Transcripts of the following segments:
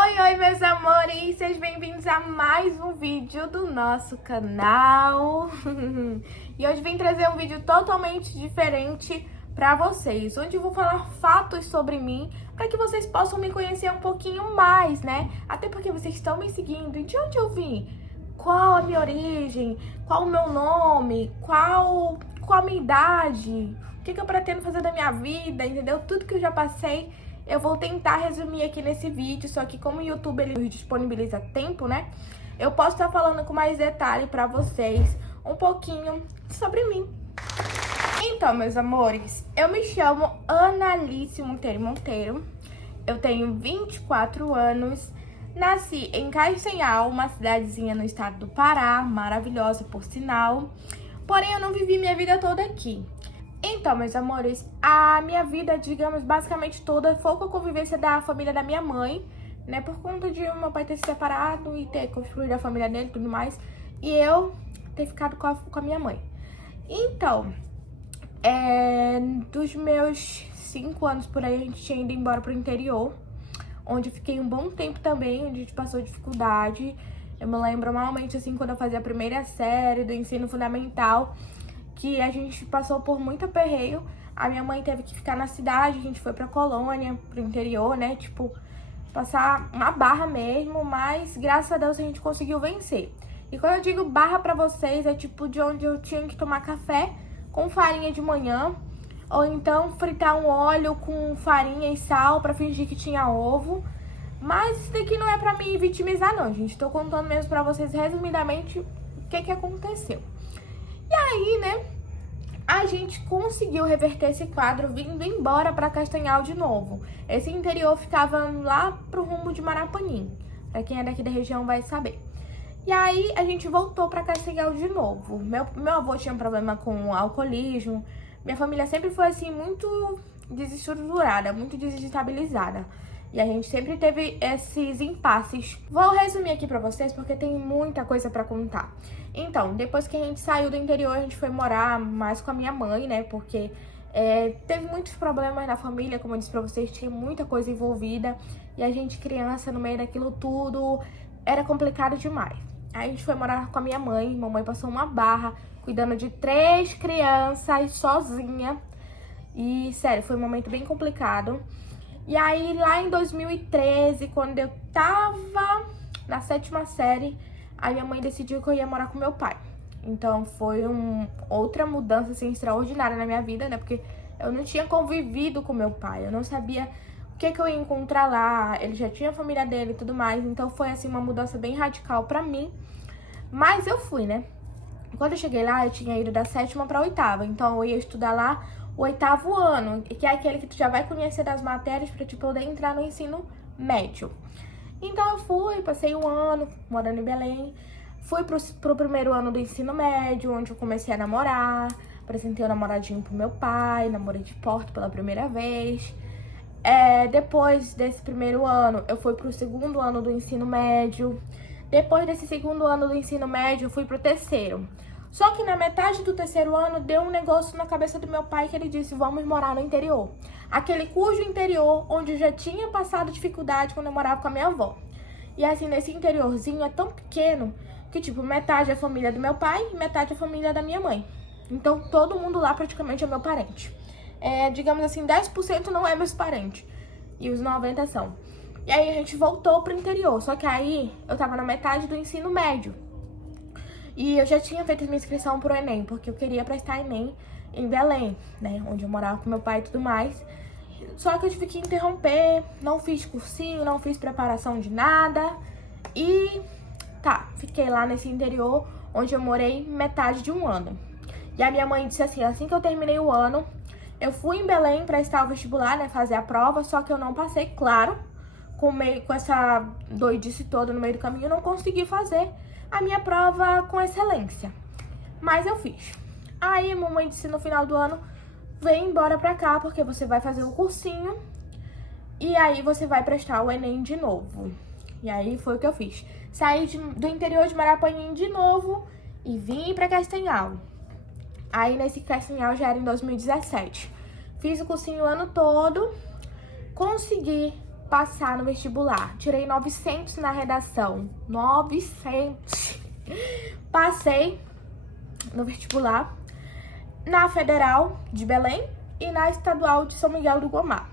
Oi, meus amores! Sejam bem-vindos a mais um vídeo do nosso canal. E hoje vim trazer um vídeo totalmente diferente pra vocês, onde eu vou falar fatos sobre mim, para que vocês possam me conhecer um pouquinho mais, né? Até porque vocês estão me seguindo. E de onde eu vim? Qual a minha origem? Qual o meu nome? Qual a minha idade? O que eu pretendo fazer da minha vida, entendeu? Tudo que eu já passei, eu vou tentar resumir aqui nesse vídeo, só que como o YouTube ele disponibiliza tempo, né? Eu posso estar falando com mais detalhe pra vocês um pouquinho sobre mim. Então, meus amores, eu me chamo Analice Monteiro. Eu tenho 24 anos. Nasci em Castanhal, uma cidadezinha no estado do Pará, maravilhosa por sinal. Porém, eu não vivi minha vida toda aqui. Então, meus amores, a minha vida, digamos, basicamente toda foi com a convivência da família da minha mãe, né? Por conta de meu pai ter se separado e ter construído a família dele e tudo mais. E eu ter ficado com a minha mãe. Então, dos meus 5 anos por aí, a gente tinha ido embora pro interior, onde eu fiquei um bom tempo também, onde a gente passou dificuldade. Eu me lembro normalmente, assim, quando eu fazia a primeira série do ensino fundamental, que a gente passou por muito aperreio. A minha mãe teve que ficar na cidade, a gente foi pra colônia, pro interior, né? Tipo, passar uma barra mesmo, mas graças a Deus a gente conseguiu vencer. E quando eu digo barra pra vocês, é tipo de onde eu tinha que tomar café com farinha de manhã, ou então fritar um óleo com farinha e sal pra fingir que tinha ovo. Mas isso daqui não é pra me vitimizar não, gente. Tô contando mesmo pra vocês resumidamente o que aconteceu. E aí, né, a gente conseguiu reverter esse quadro vindo embora pra Castanhal de novo. Esse interior ficava lá pro rumo de Marapanim. Pra quem é daqui da região vai saber. E aí, a gente voltou pra Castanhal de novo. Meu avô tinha um problema com alcoolismo. Minha família sempre foi, assim, muito desestruturada, muito desestabilizada. E a gente sempre teve esses impasses. Vou resumir aqui pra vocês, porque tem muita coisa pra contar. Então, depois que a gente saiu do interior, a gente foi morar mais com a minha mãe, né? Porque teve muitos problemas na família, como eu disse pra vocês, tinha muita coisa envolvida. E a gente, criança, no meio daquilo tudo, era complicado demais. Aí a gente foi morar com a minha mãe. Mamãe passou uma barra, cuidando de 3 crianças sozinha. E, sério, foi um momento bem complicado. E aí, lá em 2013, quando eu tava na 7ª série, a minha mãe decidiu que eu ia morar com meu pai. Então, foi outra mudança, assim, extraordinária na minha vida, né? Porque eu não tinha convivido com meu pai, eu não sabia o que eu ia encontrar lá, ele já tinha a família dele e tudo mais. Então, foi, assim, uma mudança bem radical pra mim. Mas eu fui, né? Quando eu cheguei lá, eu tinha ido da 7ª pra 8ª. Então, eu ia estudar lá o 8º ano, que é aquele que tu já vai conhecer das matérias pra te poder entrar no ensino médio. Então eu fui, passei um ano morando em Belém, fui pro primeiro ano do ensino médio, onde eu comecei a namorar, apresentei o namoradinho pro meu pai, namorei de porte pela primeira vez. Depois desse primeiro ano, eu fui pro segundo ano do ensino médio. Depois desse segundo ano do ensino médio, eu fui pro terceiro. Só que na metade do terceiro ano, deu um negócio na cabeça do meu pai que ele disse, vamos morar no interior. Aquele cujo interior, onde eu já tinha passado dificuldade quando eu morava com a minha avó. E assim, nesse interiorzinho é tão pequeno que, tipo, metade é a família do meu pai e metade é a família da minha mãe. Então, todo mundo lá praticamente é meu parente. Digamos assim, 10% não é meus parentes. E os 90% são. E aí, a gente voltou pro interior. Só que aí, eu tava na metade do ensino médio. E eu já tinha feito minha inscrição pro Enem, porque eu queria prestar Enem em Belém, né? Onde eu morava com meu pai e tudo mais. Só que eu tive que interromper, não fiz cursinho, não fiz preparação de nada. E fiquei lá nesse interior, onde eu morei metade de um ano. E a minha mãe disse assim que eu terminei o ano, eu fui em Belém prestar o vestibular, né? Fazer a prova, só que eu não passei, claro. Com essa doidice toda no meio do caminho, eu não consegui fazer a minha prova com excelência. Mas eu fiz. Aí a mamãe disse no final do ano, vem embora pra cá, porque você vai fazer um cursinho e aí você vai prestar o Enem de novo. E aí foi o que eu fiz. Saí do interior de Marapanim de novo e vim pra Castanhal. Aí nesse Castanhal já era em 2017. Fiz o cursinho o ano todo, consegui passar no vestibular. Tirei 900 na redação. 900! Passei no vestibular na Federal de Belém e na Estadual de São Miguel do Guamá.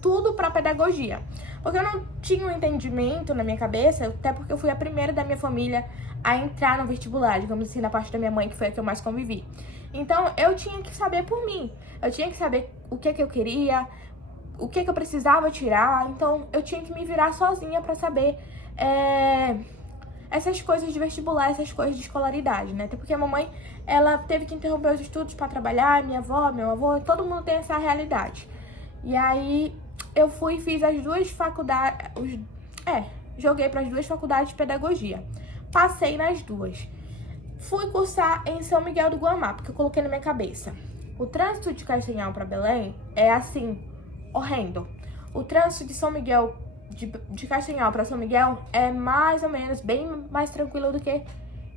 Tudo para pedagogia. Porque eu não tinha um entendimento na minha cabeça, até porque eu fui a primeira da minha família a entrar no vestibular, digamos assim, na parte da minha mãe, que foi a que eu mais convivi. Então, eu tinha que saber por mim. Eu tinha que saber o que eu queria, o que eu precisava tirar. Então, eu tinha que me virar sozinha para saber essas coisas de vestibular, essas coisas de escolaridade, né? Até porque a mamãe, ela teve que interromper os estudos para trabalhar, minha avó, meu avô, todo mundo tem essa realidade. E aí, eu fui e fiz as duas faculdades, joguei para as duas faculdades de pedagogia. Passei nas duas. Fui cursar em São Miguel do Guamá, porque eu coloquei na minha cabeça. O trânsito de Castanhal para Belém é assim, horrendo. O trânsito de São Miguel, de Castanhal para São Miguel, é mais ou menos bem mais tranquilo do que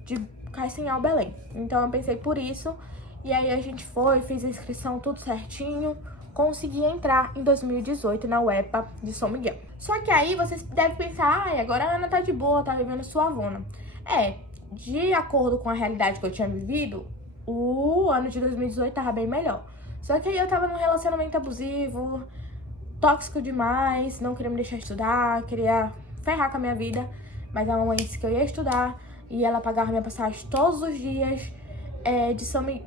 de Castanhal Belém. Então eu pensei por isso, e aí a gente foi, fiz a inscrição tudo certinho, consegui entrar em 2018 na UEPA de São Miguel. Só que aí vocês devem pensar, agora a Ana tá de boa, tá vivendo suavona. De acordo com a realidade que eu tinha vivido, o ano de 2018 tava bem melhor. Só que aí eu tava num relacionamento abusivo, tóxico demais, não queria me deixar estudar, queria ferrar com a minha vida. Mas a mamãe disse que eu ia estudar e ela pagava minha passagem todos os dias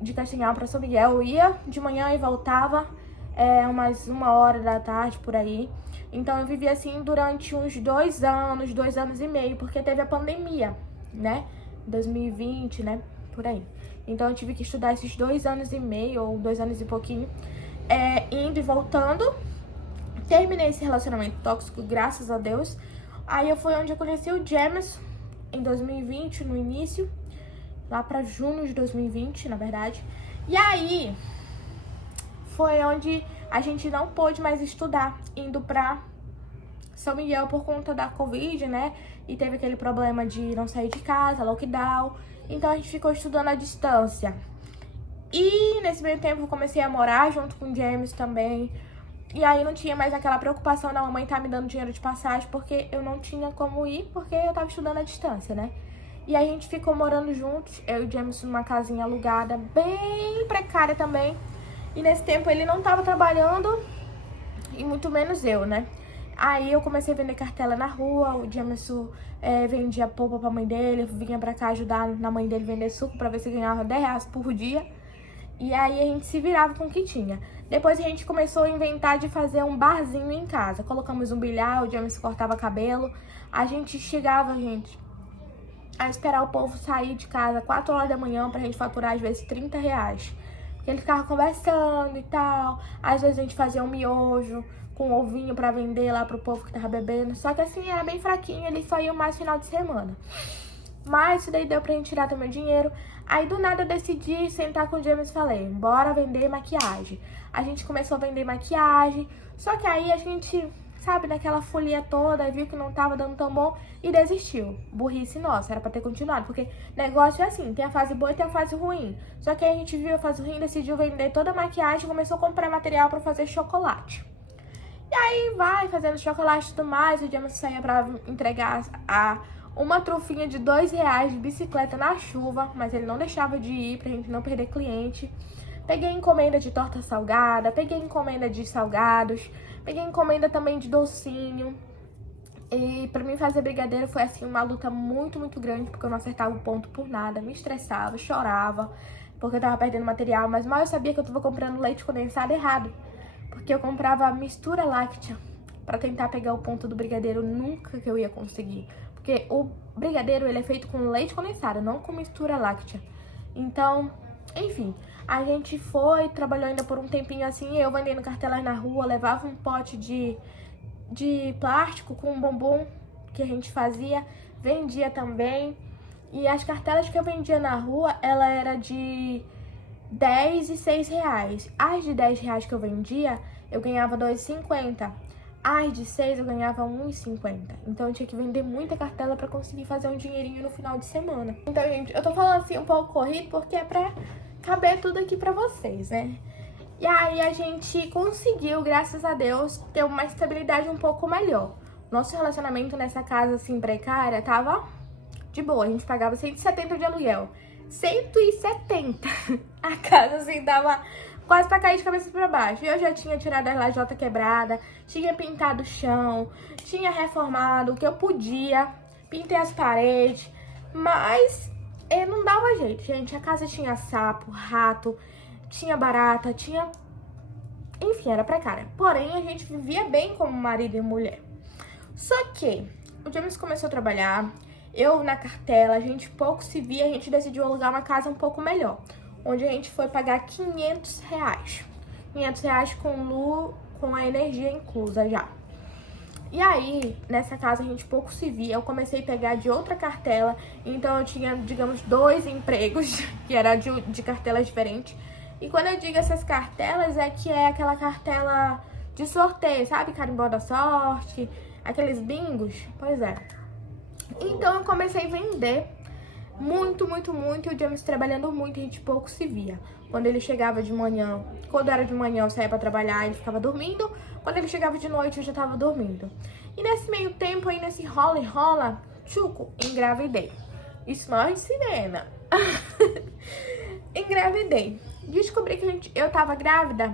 de Castanhal para São Miguel. Eu ia de manhã e voltava umas 1h da tarde, por aí. Então eu vivi assim durante uns 2 anos e meio, porque teve a pandemia, né? 2020, né? Por aí. Então eu tive que estudar esses 2 anos e meio, ou 2 anos e pouquinho, indo e voltando. Terminei esse relacionamento tóxico, graças a Deus. Aí foi onde eu conheci o Jamerson, em 2020, no início. Lá pra junho de 2020, na verdade. E aí foi onde a gente não pôde mais estudar, indo pra São Miguel por conta da Covid, né? E teve aquele problema de não sair de casa, lockdown. Então a gente ficou estudando à distância. E nesse meio tempo eu comecei a morar junto com o James também. E aí não tinha mais aquela preocupação da mamãe estar me dando dinheiro de passagem, porque eu não tinha como ir, porque eu tava estudando à distância, né? E aí a gente ficou morando juntos, eu e o James numa casinha alugada, bem precária também. E nesse tempo ele não tava trabalhando, e muito menos eu, né? Aí eu comecei a vender cartela na rua, o Jamerson vendia polpa pra mãe dele, eu vinha pra cá ajudar na mãe dele vender suco pra ver se ganhava R$10 por dia. E aí a gente se virava com o que tinha. Depois a gente começou a inventar de fazer um barzinho em casa. Colocamos um bilhar, o Jamerson cortava cabelo. A gente chegava, a esperar o povo sair de casa 4h da manhã pra gente faturar às vezes R$30. Porque ele ficava conversando e tal. Às vezes a gente fazia um miojo com ovinho pra vender lá pro povo que tava bebendo. Só que assim, era bem fraquinho, eles só iam mais final de semana. Mas isso daí deu pra gente tirar também o dinheiro. Aí do nada eu decidi sentar com o James e falei, bora vender maquiagem. A gente começou a vender maquiagem, só que aí a gente, sabe, naquela folia toda, viu que não tava dando tão bom e desistiu. Burrice nossa, era pra ter continuado, porque negócio é assim, tem a fase boa e tem a fase ruim. Só que aí a gente viu a fase ruim, decidiu vender toda a maquiagem e começou a comprar material pra fazer chocolate. E aí vai fazendo chocolate e tudo mais, o James saía pra entregar uma trufinha de R$2 de bicicleta na chuva, mas ele não deixava de ir pra gente não perder cliente. Peguei encomenda de torta salgada, peguei encomenda de salgados, peguei encomenda também de docinho. E pra mim fazer brigadeiro foi assim uma luta muito, muito grande, porque eu não acertava o ponto por nada, me estressava, chorava, porque eu tava perdendo material, mas mal eu sabia que eu tava comprando leite condensado errado, porque eu comprava mistura láctea pra tentar pegar o ponto do brigadeiro, nunca que eu ia conseguir. Porque o brigadeiro, ele é feito com leite condensado, não com mistura láctea. Então, enfim, a gente foi, trabalhou ainda por um tempinho assim, eu vendendo cartelas na rua, levava um pote de plástico com um bombom que a gente fazia, vendia também. E as cartelas que eu vendia na rua, ela era de R$10 e R$6. As de R$10 que eu vendia, eu ganhava R$2,50. As de 6 eu ganhava R$1,50. Então eu tinha que vender muita cartela pra conseguir fazer um dinheirinho no final de semana. Então, gente, eu tô falando assim um pouco corrido porque é pra caber tudo aqui pra vocês, né? E aí a gente conseguiu, graças a Deus, ter uma estabilidade um pouco melhor. Nosso relacionamento nessa casa, assim, precária, tava de boa. A gente pagava 170 de aluguel. 170! A casa, assim, tava quase pra cair de cabeça pra baixo. E eu já tinha tirado a lajota quebrada, tinha pintado o chão, tinha reformado o que eu podia, pintei as paredes, mas não dava jeito, gente. A casa tinha sapo, rato, tinha barata, tinha... Enfim, era precária. Porém, a gente vivia bem como marido e mulher. Só que o James começou a trabalhar, eu na cartela, a gente pouco se via, a gente decidiu alugar uma casa um pouco melhor, onde a gente foi pagar R$500. R$500 com a energia inclusa já. E aí, nessa casa a gente pouco se via, eu comecei a pegar de outra cartela, então eu tinha, digamos, 2 empregos, que era de cartelas diferentes. E quando eu digo essas cartelas, é que é aquela cartela de sorteio, sabe? Carimbó da sorte, aqueles bingos. Pois é. Então eu comecei a vender muito, muito, muito. E o James trabalhando muito, a gente pouco se via. Quando ele chegava de manhã, quando era de manhã eu saía pra trabalhar, ele ficava dormindo. Quando ele chegava de noite, eu já tava dormindo. E nesse meio tempo aí, nesse rola e rola, tchuco, engravidei. Isso não é sirena. Engravidei. Descobri que eu tava grávida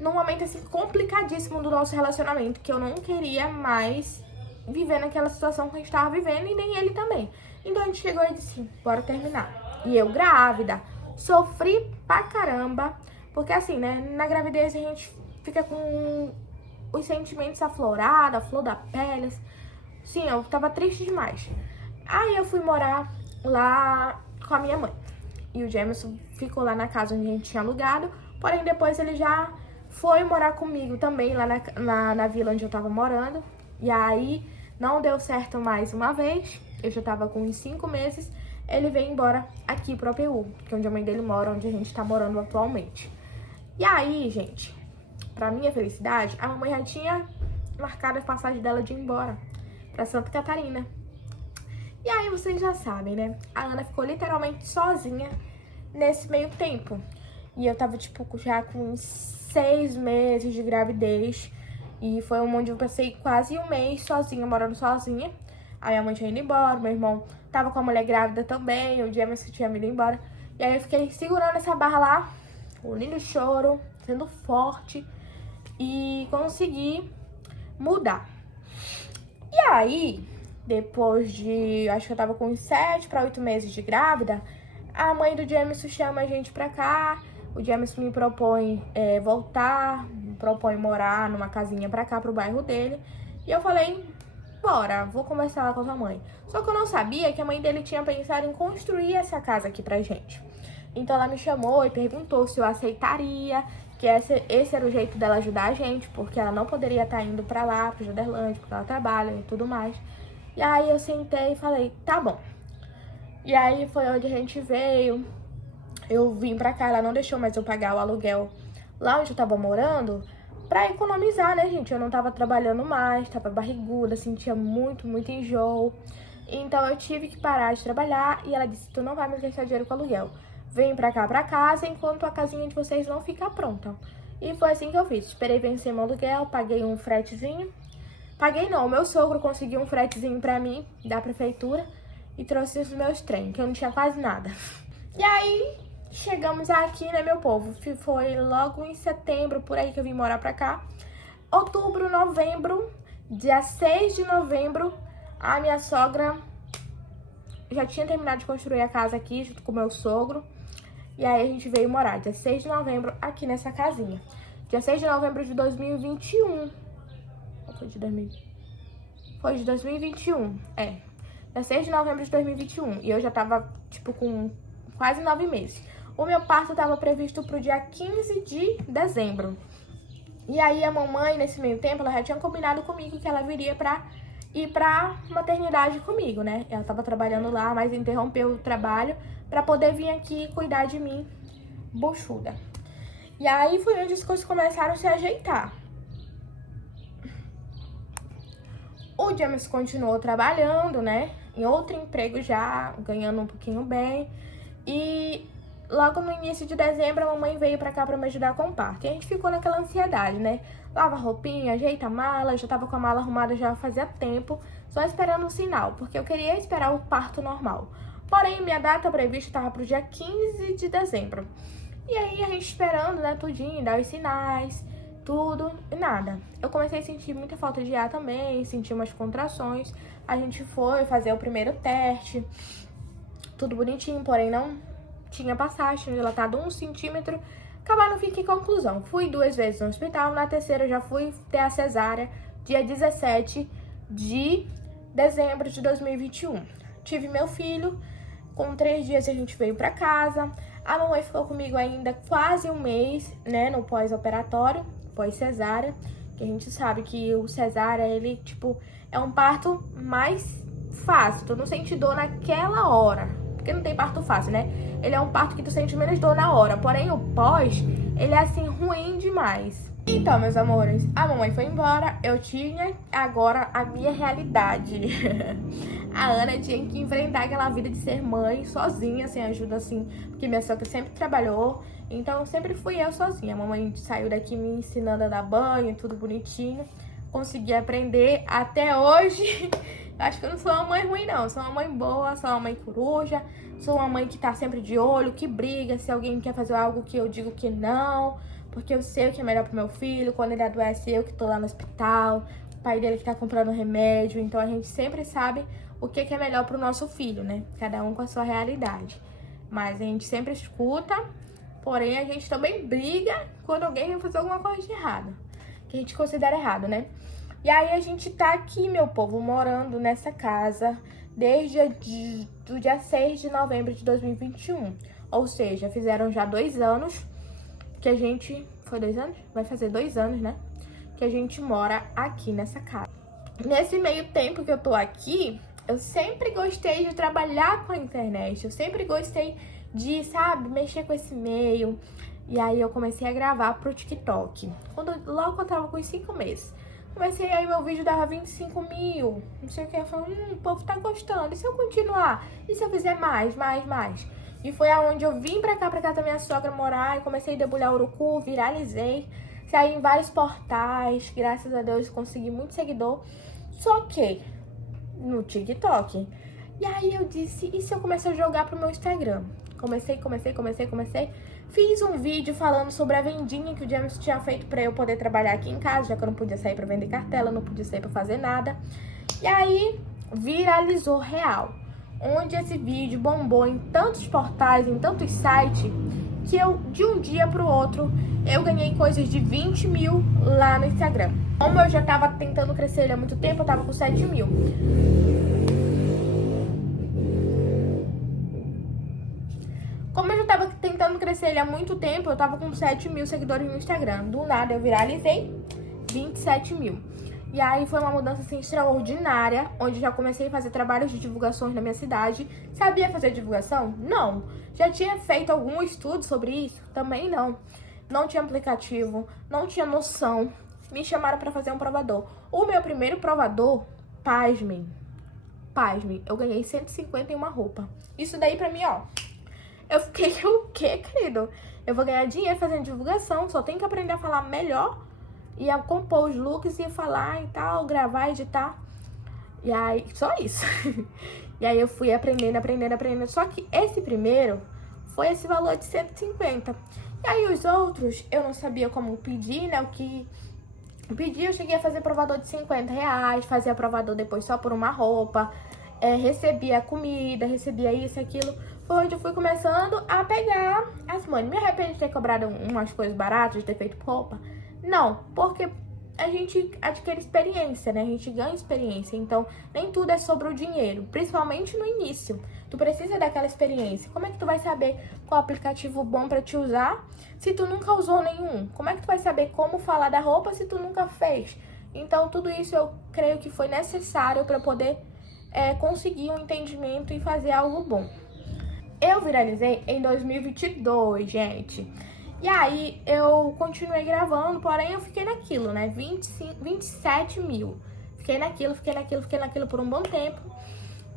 num momento assim complicadíssimo do nosso relacionamento, que eu não queria mais viver naquela situação que a gente tava vivendo e nem ele também. Então a gente chegou e disse, bora terminar. E eu grávida, sofri pra caramba, porque assim, né, na gravidez a gente fica com os sentimentos aflorados, a flor da pele. Sim, eu tava triste demais. Aí eu fui morar lá com a minha mãe. E o Jameson ficou lá na casa onde a gente tinha alugado. Porém, depois ele já foi morar comigo também lá na vila onde eu tava morando. E aí, não deu certo mais uma vez. Eu já tava com uns 5 meses. Ele veio embora aqui pro APU, que é onde a mãe dele mora, onde a gente tá morando atualmente. E aí, gente, pra minha felicidade, a mamãe já tinha marcado a passagem dela de ir embora pra Santa Catarina. E aí vocês já sabem, né? A Ana ficou literalmente sozinha nesse meio tempo. E eu tava, tipo, já com 6 meses de gravidez. E foi onde eu passei quase 1 mês sozinha, morando sozinha. Aí a mãe tinha ido embora, meu irmão tava com a mulher grávida também, o James tinha ido embora. E aí eu fiquei segurando essa barra lá, unindo o choro, sendo forte. E consegui mudar. E aí, depois de, acho que eu tava com uns 7 para 8 meses de grávida, a mãe do Jameson chama a gente pra cá. O Jameson me propõe voltar, me propõe morar numa casinha pra cá, pro bairro dele. E eu falei, bora, vou conversar lá com a sua mãe. Só que eu não sabia que a mãe dele tinha pensado em construir essa casa aqui pra gente. Então ela me chamou e perguntou se eu aceitaria, que esse era o jeito dela ajudar a gente, porque ela não poderia estar indo pra lá, pro Juderlândia, porque ela trabalha e tudo mais. E aí eu sentei e falei, tá bom. E aí foi onde a gente veio. Eu vim pra cá, ela não deixou mais eu pagar o aluguel lá onde eu tava morando, pra economizar, né, gente? Eu não tava trabalhando mais, tava barriguda, sentia muito, muito enjoo. Então eu tive que parar de trabalhar e ela disse, tu não vai mais gastar dinheiro com aluguel. Vem pra cá, pra casa, enquanto a casinha de vocês não ficar pronta. E foi assim que eu fiz. Esperei vencer meu aluguel, paguei um fretezinho. Paguei não, o meu sogro conseguiu um fretezinho pra mim, da prefeitura, e trouxe os meus trem, que eu não tinha quase nada. E aí, chegamos aqui, né, meu povo? Foi logo em setembro, por aí que eu vim morar pra cá. Outubro, novembro, dia 6 de novembro, a minha sogra já tinha terminado de construir a casa aqui, junto com o meu sogro. E aí a gente veio morar, dia 6 de novembro, aqui nessa casinha. Dia 6 de novembro de 2021. Foi de 2021, Dia 6 de novembro de 2021. E eu já tava, tipo, com quase 9 meses. O meu parto tava previsto pro dia 15 de dezembro. E aí a mamãe, nesse meio tempo, ela já tinha combinado comigo que ela viria pra ir pra maternidade comigo, né? Ela tava trabalhando lá, mas interrompeu o trabalho pra poder vir aqui cuidar de mim, buchuda. E aí foi onde as coisas começaram a se ajeitar. O James continuou trabalhando, né? Em outro emprego já, ganhando um pouquinho bem. E logo no início de dezembro, a mamãe veio pra cá pra me ajudar com o parto. E a gente ficou naquela ansiedade, né? Lava a roupinha, ajeita a mala, já tava com a mala arrumada já fazia tempo, só esperando o sinal, porque eu queria esperar o parto normal. Porém, minha data prevista tava pro dia 15 de dezembro. E aí, a gente esperando, né, tudinho, dar os sinais, tudo, e nada. Eu comecei a sentir muita falta de ar também, senti umas contrações. A gente foi fazer o primeiro teste, tudo bonitinho, porém não tinha passagem, tinha dilatado 1 centímetro. Acabar não fiquei conclusão. Fui 2 vezes no hospital, na terceira eu já fui ter a cesárea, dia 17 de dezembro de 2021. Tive meu filho, com 3 dias a gente veio pra casa. A mamãe ficou comigo ainda quase um mês, né, no pós-operatório, pós-cesárea, que a gente sabe que o cesárea, ele, tipo, é um parto mais fácil, tu não sente dor naquela hora, porque não tem parto fácil, né? Ele é um parto que tu sente menos dor na hora, porém o pós, ele é assim, ruim demais. Então, meus amores, a mamãe foi embora, eu tinha agora a minha realidade. A Ana tinha que enfrentar aquela vida de ser mãe sozinha, sem ajuda assim, porque minha sogra sempre trabalhou, então sempre fui eu sozinha. A mamãe saiu daqui me ensinando a dar banho, tudo bonitinho, consegui aprender até hoje. Acho que eu não sou uma mãe ruim, não. Sou uma mãe boa, sou uma mãe coruja, sou uma mãe que tá sempre de olho, que briga se alguém quer fazer algo que eu digo que não, porque eu sei o que é melhor pro meu filho. Quando ele adoece, eu que tô lá no hospital, o pai dele que tá comprando remédio. Então a gente sempre sabe o que é melhor pro nosso filho, né? Cada um com a sua realidade. Mas a gente sempre escuta, porém a gente também briga quando alguém vai fazer alguma coisa de errado, que a gente considera errado, né? E aí a gente tá aqui, meu povo, morando nessa casa desde o dia 6 de novembro de 2021. Ou seja, fizeram já 2 anos que a gente... Foi 2 anos? Vai fazer 2 anos, né? Que a gente mora aqui nessa casa. Nesse meio tempo que eu tô aqui, eu sempre gostei de trabalhar com a internet. Eu sempre gostei de, sabe, mexer com esse meio. E aí eu comecei a gravar pro TikTok. Logo eu tava com os 5 meses. Comecei, aí meu vídeo dava 25 mil. Não sei o que, eu falei, o povo tá gostando. E se eu continuar? E se eu fizer mais? E foi aonde eu vim pra cá da minha sogra morar. E comecei a debulhar urucu, viralizei. Saí em vários portais. Graças a Deus consegui muito seguidor. Só que no TikTok. E aí eu disse, e se eu começar a jogar pro meu Instagram? Comecei. Fiz um vídeo falando sobre a vendinha que o James tinha feito pra eu poder trabalhar aqui em casa, já que eu não podia sair pra vender cartela, não podia sair pra fazer nada. E aí, viralizou real. Onde esse vídeo bombou em tantos portais, em tantos sites, que eu, de um dia pro outro, eu ganhei coisas de 20 mil lá no Instagram. Como eu já tava tentando crescer ele há muito tempo, eu tava com 7 mil. Como eu já tava tentando crescer ele há muito tempo, eu tava com 7 mil seguidores no Instagram. Do nada eu viralizei 27 mil. E aí foi uma mudança assim extraordinária, onde já comecei a fazer trabalhos de divulgações na minha cidade. Sabia fazer divulgação? Não. Já tinha feito algum estudo sobre isso? Também não. Não tinha aplicativo, não tinha noção. Me chamaram pra fazer um provador. O meu primeiro provador, pasmem, eu ganhei 150 em uma roupa. Isso daí pra mim, ó. Eu fiquei, o quê, querido? Eu vou ganhar dinheiro fazendo divulgação, só tenho que aprender a falar melhor e a compor os looks e falar e tal, gravar, editar. E aí, só isso. E aí eu fui aprendendo. Só que esse primeiro foi esse valor de 150. E aí os outros, eu não sabia como pedir, né? O que pedir, eu cheguei a fazer provador de 50 reais, fazia provador depois só por uma roupa, recebia comida, recebia isso, aquilo. Foi onde eu fui começando a pegar as money. Me arrependo de ter cobrado umas coisas baratas, de ter feito roupa? Não, porque a gente adquire experiência, né? A gente ganha experiência. Então, nem tudo é sobre o dinheiro, principalmente no início. Tu precisa daquela experiência. Como é que tu vai saber qual aplicativo bom pra te usar se tu nunca usou nenhum? Como é que tu vai saber como falar da roupa se tu nunca fez? Então, tudo isso eu creio que foi necessário pra poder conseguir um entendimento e fazer algo bom. Eu viralizei em 2022, gente. E aí, eu continuei gravando, porém eu fiquei naquilo, né? 27 mil. Fiquei naquilo por um bom tempo.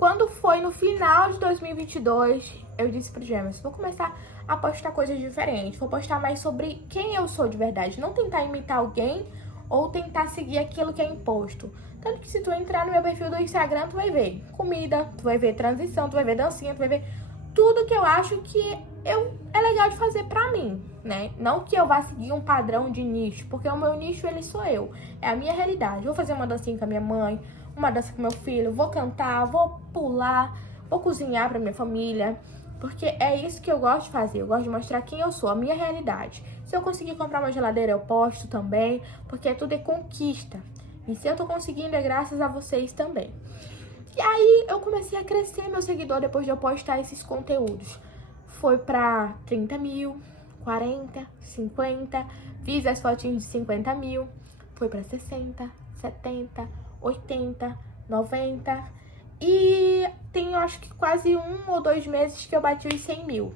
Quando foi no final de 2022, eu disse pro Gêmeos, vou começar a postar coisas diferentes, vou postar mais sobre quem eu sou de verdade, não tentar imitar alguém ou tentar seguir aquilo que é imposto. Tanto que se tu entrar no meu perfil do Instagram, tu vai ver comida, tu vai ver transição, tu vai ver dancinha, tu vai ver tudo que eu acho que é legal de fazer pra mim, né? Não que eu vá seguir um padrão de nicho, porque o meu nicho, ele sou eu, é a minha realidade. Vou fazer uma dancinha com a minha mãe, uma dança com meu filho, vou cantar, vou pular, vou cozinhar pra minha família, porque é isso que eu gosto de fazer, eu gosto de mostrar quem eu sou, a minha realidade. Se eu conseguir comprar uma geladeira, eu posto também, porque tudo é conquista. E se eu tô conseguindo, é graças a vocês também. E aí, eu comecei a crescer meu seguidor depois de eu postar esses conteúdos. Foi pra 30 mil, 40, 50, fiz as fotinhas de 50 mil, foi pra 60, 70, 80, 90 e tem, acho que quase 1 ou 2 meses que eu bati os 100 mil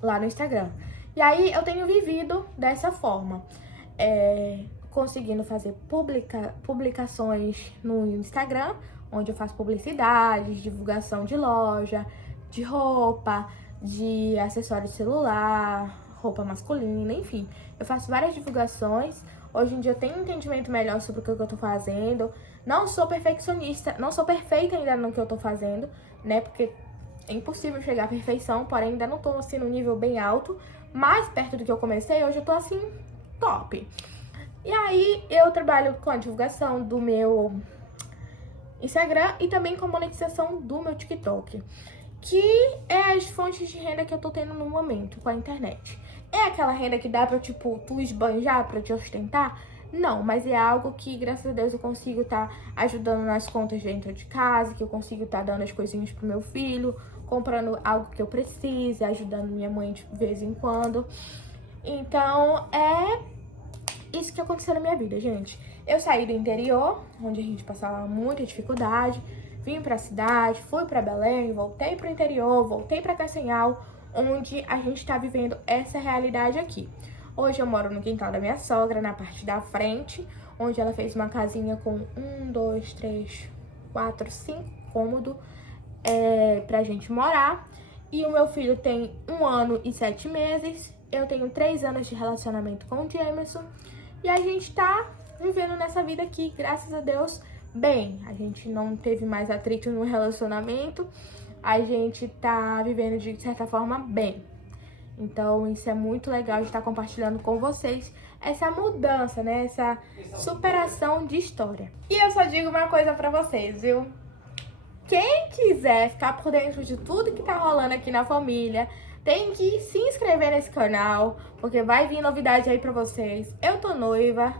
lá no Instagram. E aí eu tenho vivido dessa forma, conseguindo fazer publicações no Instagram, onde eu faço publicidade, divulgação de loja, de roupa, de acessório de celular, roupa masculina, enfim. Eu faço várias divulgações. Hoje em dia eu tenho um entendimento melhor sobre o que eu tô fazendo. Não sou perfeccionista, não sou perfeita ainda no que eu tô fazendo, né? Porque é impossível chegar à perfeição, porém ainda não tô assim no nível bem alto. Mais perto do que eu comecei, hoje eu tô assim, top. E aí eu trabalho com a divulgação do meu Instagram e também com a monetização do meu TikTok, que é as fontes de renda que eu tô tendo no momento com a internet. É aquela renda que dá pra, tipo, tu esbanjar pra te ostentar? Não, mas é algo que, graças a Deus, eu consigo estar ajudando nas contas dentro de casa, que eu consigo estar dando as coisinhas pro meu filho, comprando algo que eu precise, ajudando minha mãe de vez em quando. Então, é isso que aconteceu na minha vida, gente. Eu saí do interior, onde a gente passava muita dificuldade, vim pra cidade, fui pra Belém, voltei pro interior, voltei pra Castanhal, onde a gente tá vivendo essa realidade aqui. Hoje eu moro no quintal da minha sogra, na parte da frente, onde ela fez uma casinha com 1, 2, 3, 4, 5 cômodos pra gente morar. E o meu filho tem 1 ano e 7 meses, eu tenho 3 anos de relacionamento com o Jamerson, e a gente tá vivendo nessa vida aqui, graças a Deus, bem. A gente não teve mais atrito no relacionamento, a gente tá vivendo de certa forma bem. Então isso é muito legal de estar compartilhando com vocês essa mudança, né? Essa superação de história. E eu só digo uma coisa pra vocês, viu? Quem quiser ficar por dentro de tudo que tá rolando aqui na família, tem que se inscrever nesse canal, porque vai vir novidade aí pra vocês. Eu tô noiva,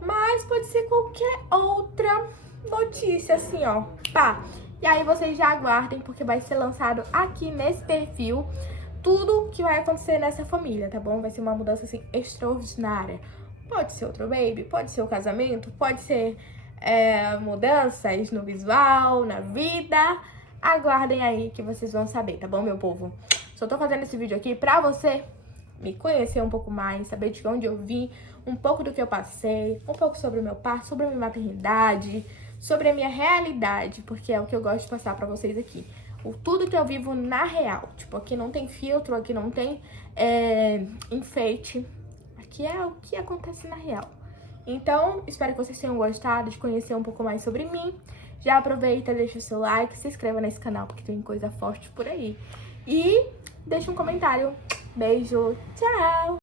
mas pode ser qualquer outra notícia, assim, ó. Pá! E aí vocês já aguardem, porque vai ser lançado aqui nesse perfil tudo que vai acontecer nessa família, tá bom? Vai ser uma mudança, assim, extraordinária. Pode ser outro baby, pode ser o casamento, pode ser mudanças no visual, na vida. Aguardem aí que vocês vão saber, tá bom, meu povo? Só tô fazendo esse vídeo aqui pra você me conhecer um pouco mais, saber de onde eu vim, um pouco do que eu passei, um pouco sobre o meu parto, sobre a minha maternidade, sobre a minha realidade, porque é o que eu gosto de passar pra vocês aqui. Tudo que eu vivo na real. Tipo, aqui não tem filtro, aqui não tem enfeite. Aqui é o que acontece na real. Então, espero que vocês tenham gostado de conhecer um pouco mais sobre mim. Já aproveita, deixa o seu like, se inscreva nesse canal, porque tem coisa forte por aí. E deixa um comentário. Beijo, tchau!